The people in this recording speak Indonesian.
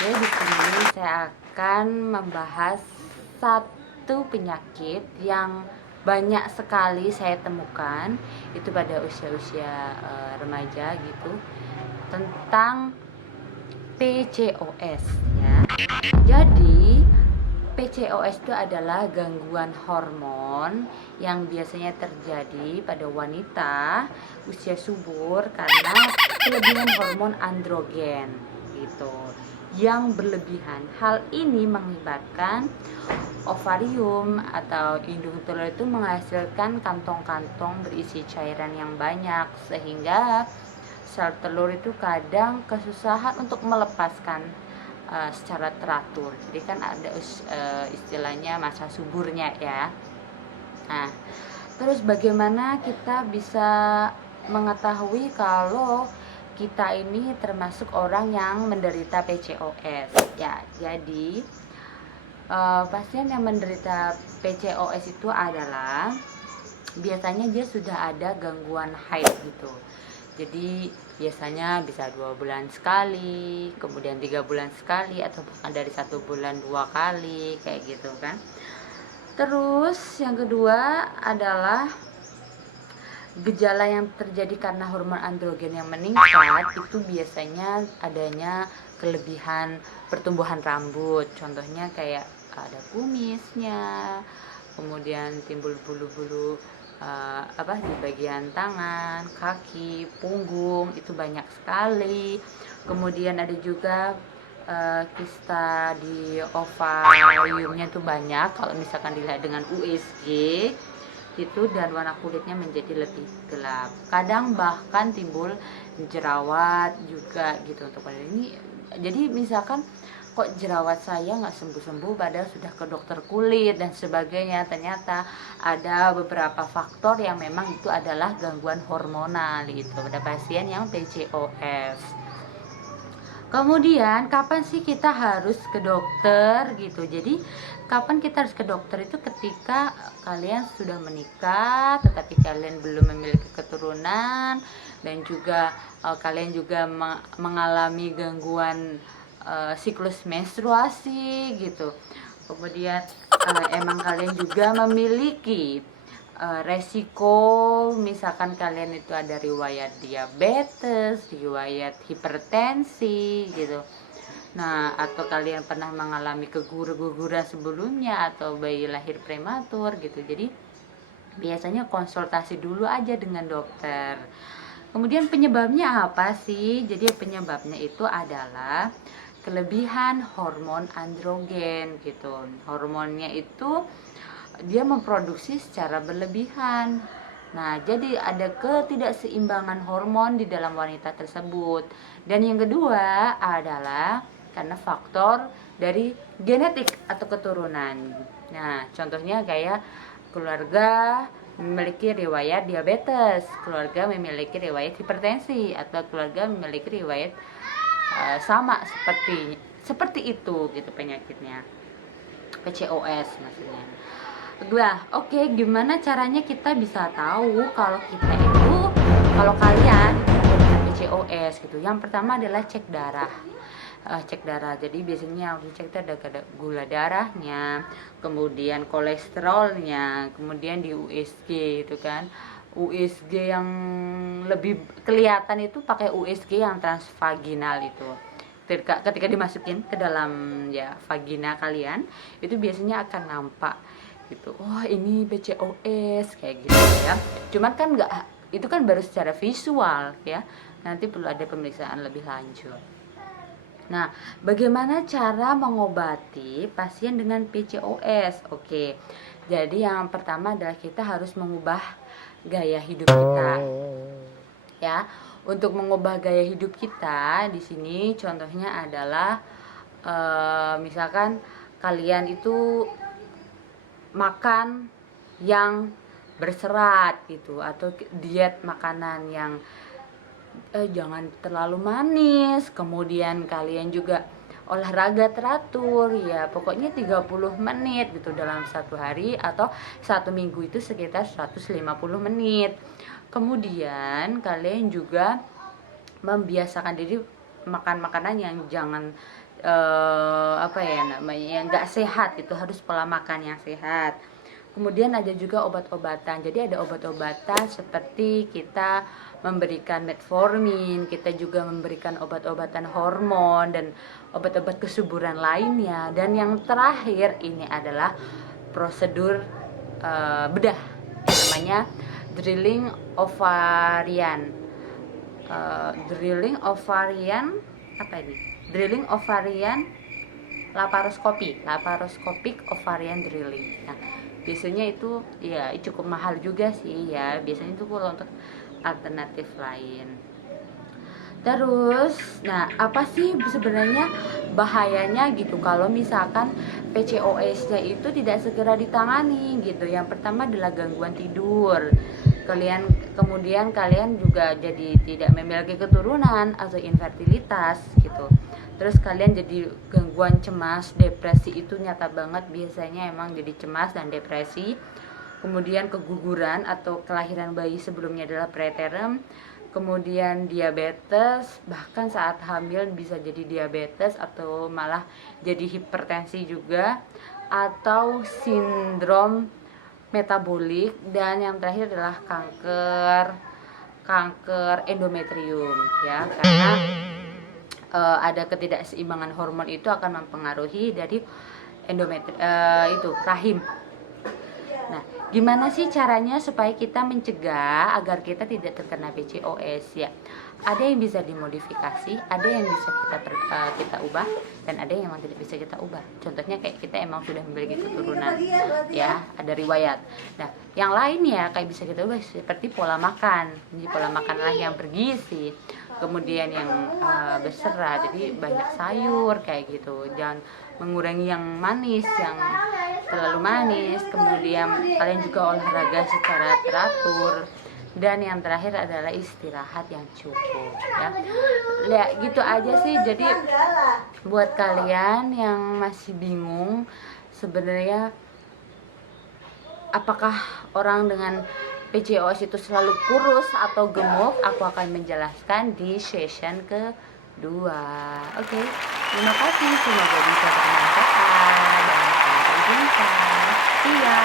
Oke, di sini saya akan membahas satu penyakit yang banyak sekali saya temukan itu pada usia-usia remaja gitu, tentang PCOS ya. Jadi PCOS itu adalah gangguan hormon yang biasanya terjadi pada wanita usia subur karena kelebihan hormon androgen gitu yang berlebihan. Hal ini mengakibatkan ovarium atau indung telur itu menghasilkan kantong-kantong berisi cairan yang banyak, sehingga sel telur itu kadang kesusahan untuk melepaskan secara teratur. Jadi kan ada istilahnya masa suburnya ya. Nah, terus bagaimana kita bisa mengetahui kalau kita ini termasuk orang yang menderita PCOS? Ya, jadi pasien yang menderita PCOS itu adalah biasanya dia sudah ada gangguan haid gitu. Jadi biasanya bisa 2 bulan sekali, kemudian 3 bulan sekali, atau bahkan dari 1 bulan 2 kali kayak gitu kan. Terus yang kedua adalah gejala yang terjadi karena hormon androgen yang meningkat itu biasanya adanya kelebihan pertumbuhan rambut. Contohnya kayak ada kumisnya, kemudian timbul bulu-bulu di bagian tangan, kaki, punggung itu banyak sekali. Kemudian ada juga kista di ovariumnya itu banyak kalau misalkan dilihat dengan USG itu, dan warna kulitnya menjadi lebih gelap. Kadang bahkan timbul jerawat juga gitu untuk pada ini. Jadi misalkan kok jerawat saya nggak sembuh-sembuh padahal sudah ke dokter kulit dan sebagainya, ternyata ada beberapa faktor yang memang itu adalah gangguan hormonal gitu pada pasien yang PCOS. Kemudian kapan sih kita harus ke dokter gitu? Jadi kapan kita harus ke dokter itu ketika kalian sudah menikah tetapi kalian belum memiliki keturunan, dan juga kalian juga mengalami gangguan siklus menstruasi gitu. Kemudian emang kalian juga memiliki resiko, misalkan kalian itu ada riwayat diabetes, riwayat hipertensi gitu. Nah, atau kalian pernah mengalami keguguran sebelumnya atau bayi lahir prematur gitu. Jadi biasanya konsultasi dulu aja dengan dokter. Kemudian penyebabnya apa sih? Jadi penyebabnya itu adalah kelebihan hormon androgen gitu. Hormonnya itu dia memproduksi secara berlebihan. Nah, jadi ada ketidakseimbangan hormon di dalam wanita tersebut. Dan yang kedua adalah karena faktor dari genetik atau keturunan. Nah, contohnya kayak keluarga memiliki riwayat diabetes, keluarga memiliki riwayat hipertensi, atau keluarga memiliki riwayat sama seperti itu gitu penyakitnya. PCOS maksudnya. Oke, gimana caranya kita bisa tahu kalau kalian punya PCOS gitu? Yang pertama adalah cek darah. Cek darah. Jadi biasanya yang dicek itu ada gula darahnya, kemudian kolesterolnya, kemudian di USG itu kan. USG yang lebih kelihatan itu pakai USG yang transvaginal itu. Ketika dimasukin ke dalam ya vagina kalian, itu biasanya akan nampak gitu, wah ini PCOS kayak gitu ya. Cuman kan nggak, itu kan baru secara visual ya, nanti perlu ada pemeriksaan lebih lanjut. Nah, bagaimana cara mengobati pasien dengan PCOS? Oke, jadi yang pertama adalah kita harus mengubah gaya hidup kita ya. Untuk mengubah gaya hidup kita di sini contohnya adalah misalkan kalian itu makan yang berserat gitu, atau diet makanan yang jangan terlalu manis. Kemudian kalian juga olahraga teratur ya, pokoknya 30 menit gitu dalam satu hari, atau satu minggu itu sekitar 150 menit. Kemudian kalian juga membiasakan diri makan makanan yang apa ya namanya, yang nggak sehat, itu harus pola makan yang sehat. Kemudian ada juga obat-obatan. Jadi ada obat-obatan seperti kita memberikan metformin, kita juga memberikan obat-obatan hormon dan obat-obat kesuburan lainnya. Dan yang terakhir ini adalah prosedur bedah, namanya drilling ovarian. Drilling ovarian apa ini? Drilling ovarian laparoscopic ovarian drilling. Nah, biasanya itu ya cukup mahal juga sih ya. Biasanya itu kalau untuk alternatif lain. Terus, nah apa sih sebenarnya bahayanya gitu kalau misalkan PCOS-nya itu tidak segera ditangani gitu. Yang pertama adalah gangguan tidur. Kemudian kalian juga jadi tidak memiliki keturunan atau infertilitas gitu. Terus kalian jadi gangguan cemas, depresi itu nyata banget, biasanya emang jadi cemas dan depresi. Kemudian keguguran atau kelahiran bayi sebelumnya adalah preterm. Kemudian diabetes, bahkan saat hamil bisa jadi diabetes atau malah jadi hipertensi juga, atau sindrom metabolik, dan yang terakhir adalah kanker endometrium ya, karena ada ketidakseimbangan hormon itu akan mempengaruhi dari itu rahim. Nah, gimana sih caranya supaya kita mencegah agar kita tidak terkena PCOS ya? Ada yang bisa dimodifikasi, ada yang bisa kita ubah, dan ada yang memang tidak bisa kita ubah. Contohnya kayak kita emang sudah memiliki keturunan, ya, ada riwayat. Nah, yang lainnya kayak bisa kita ubah seperti pola makan. Jadi pola makanlah yang bergizi, kemudian yang berserat, jadi banyak sayur kayak gitu. Jangan mengurangi yang manis, yang terlalu manis. Kemudian kalian juga olahraga secara teratur, dan yang terakhir adalah istirahat yang cukup ya gitu aja sih. Jadi buat kalian yang masih bingung sebenarnya apakah orang dengan PCOS itu selalu kurus atau gemuk, aku akan menjelaskan di session kedua. Oke, terima kasih, semoga bisa bermanfaat dan sampai jumpa. See ya.